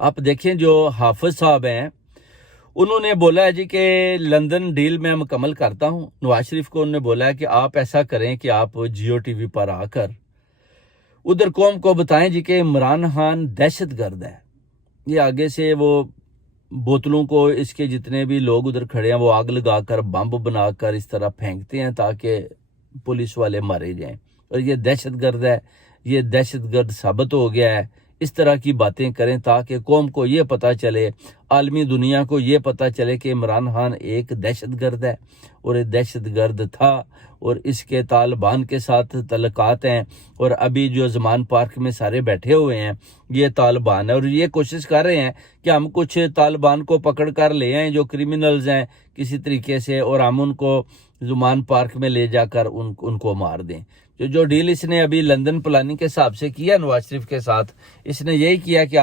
آپ دیکھیں جو حافظ صاحب ہیں انہوں نے بولا ہے جی کہ لندن ڈیل میں مکمل کرتا ہوں. نواز شریف کو انہوں نے بولا ہے کہ آپ ایسا کریں کہ آپ جیو ٹی وی پر آ کر ادھر قوم کو بتائیں جی کہ عمران خان دہشت گرد ہے. یہ آگے سے وہ بوتلوں کو اس کے جتنے بھی لوگ ادھر کھڑے ہیں وہ آگ لگا کر بمب بنا کر اس طرح پھینکتے ہیں تاکہ پولیس والے مارے جائیں, اور یہ دہشت گرد ہے, یہ دہشت گرد ثابت ہو گیا ہے. اس طرح کی باتیں کریں تاکہ قوم کو یہ پتہ چلے, عالمی دنیا کو یہ پتہ چلے کہ عمران خان ایک دہشت گرد ہے اور یہ دہشت گرد تھا, اور اس کے طالبان کے ساتھ تعلقات ہیں, اور ابھی جو زمان پارک میں سارے بیٹھے ہوئے ہیں یہ طالبان ہے, اور یہ کوشش کر رہے ہیں کہ ہم کچھ طالبان کو پکڑ کر لے آئیں جو کرمنلز ہیں کسی طریقے سے, اور ہم ان کو زمان پارک میں لے جا کر ان کو مار دیں. جو ڈیل اس نے ابھی لندن پلاننگ کے حساب سے کیا نواز شریف کے ساتھ, اس نے یہی کیا کہ آپ